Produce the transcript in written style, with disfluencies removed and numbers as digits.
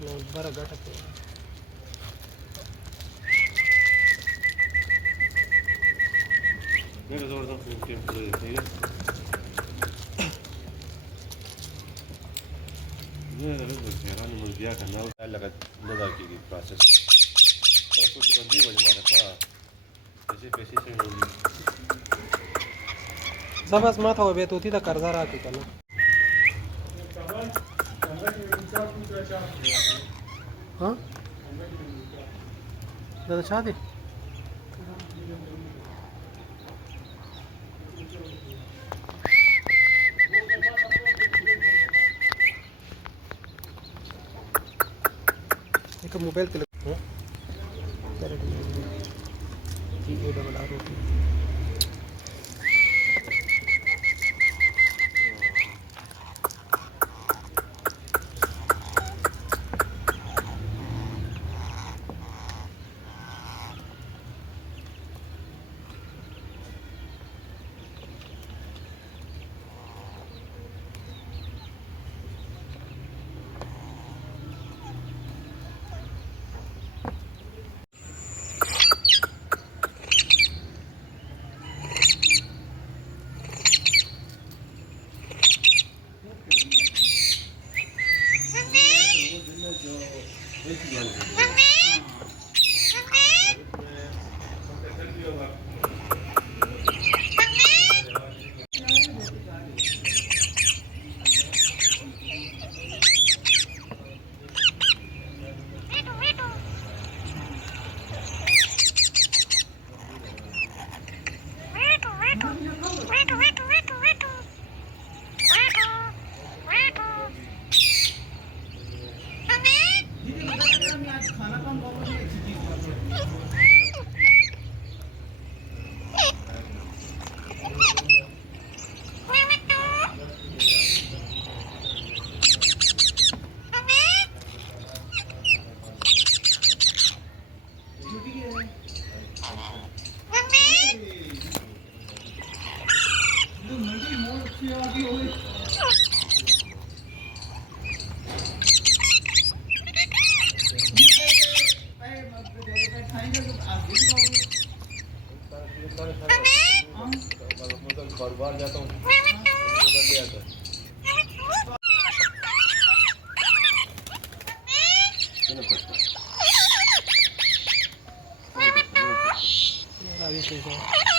बरं घटक Nerede oradan korkuyorum buraya değil. Nerede bakıyor? Hani मुझे क्या करना है लगा लगा की प्रोसेस पर कुछ बंदी हो हमारे पास पैसे पैसे से होगी जबस मत हो बे तू तिथं कर्जा राहते का ना हां दादा शादी एक मोबाइल के लिए TARR बार जाता हूँ Gracias.